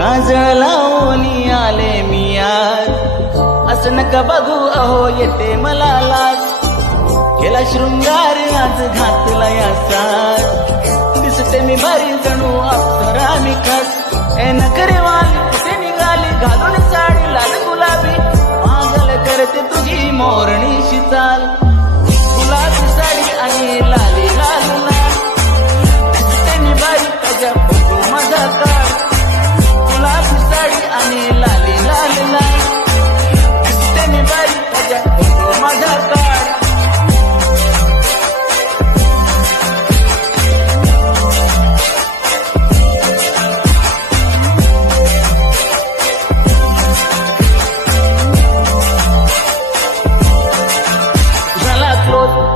काजळ लावून आले मी आज, असं नका बघू अहो येते मला लाज. केला शृंगार आज घातला या साज, दिसते मी भारी जणू अप्सरा मी खास. ए नखरेवाली कुठे निघाली घालून साडी लाल गुलाबी, पागल करते तुझी मोरणीशी चाल. गुलाबी साडी आणि लाली लाल लाल, दिसते मी भारी त्याच्या फोटो माझा काढ. गुलाबी साडी आणि लाली लाल लाल, दिसते मी भारी त्याच्या फोटो माझा काढ.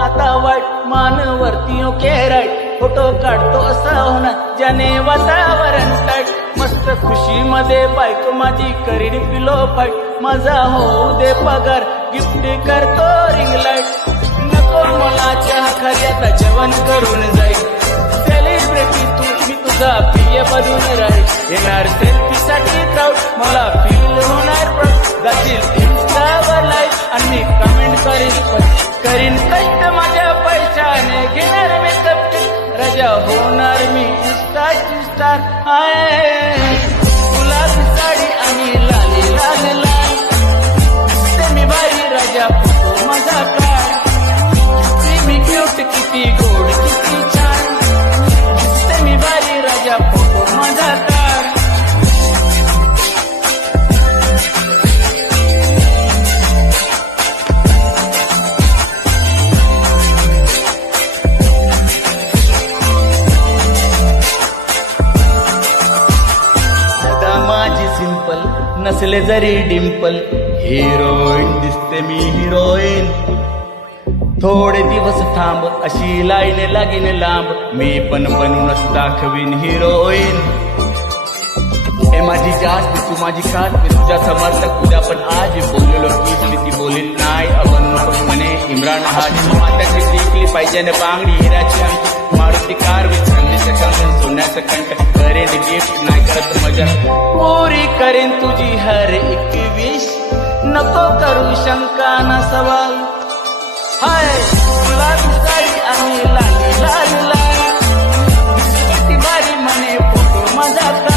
आता वाईट मानवरती ओके राईट, फोटो काढतो असा होणार ज्याने वातावरण टाईट. मस्त खुशी मध्ये बायको माझी करीन पिलो फाईट, माझा होऊ दे पगार गिफ्ट करतो रिंग लाईट. नको मला चहा खाली आता जेवण करून जाईल, सेलिब्रिटी तू मी तुझा प्रिय बनून राहील. येणार सेल्फी साठी क्राऊड मला फील होणार प्राऊड, जातील इंस्टावर लाईक आणि कमेंट करीन कष्ट माझ्या पैशाने घेणार मी सब रजा होणार मी इंस्टाची स्टार. गुलाबी साडी आणि लाली लाल लाल, दिसते मी भारी राजा फोटो माझा काढ. मी क्यूट किती गोड किती छान, दिसते मी भारी राजा फोटो माझा काढ. सिंपल नसले जरी डिंपल, हिरोईन दिसते मी हिरोईन. थोडे दिवस थांब अशी लाईन लागीन लांब, मी पण बनूनच दाखवीन हिरोईन. हे माझी जास्त तू माझी खास, मी तुझ्या समर्थक तुझ्या पण आज बोललेलो की ती बोलील नाही. अबन नको म्हणे इम्रान हाजी, मात्याची टिकली पाहिजे न बांगडी हिराची अंकी. मारुती कार विचारण्याच्या कंगन सोन्याचं कंठ, करेन गिफ्ट नाही करत मजा, पुरी करेन तुझी हर एक विश. नको करू शंका ना सवाल, हाय गुलाबी साडी आणि लाली लाल लाल, दिसते ती भारी म्हणे फोटो माझा.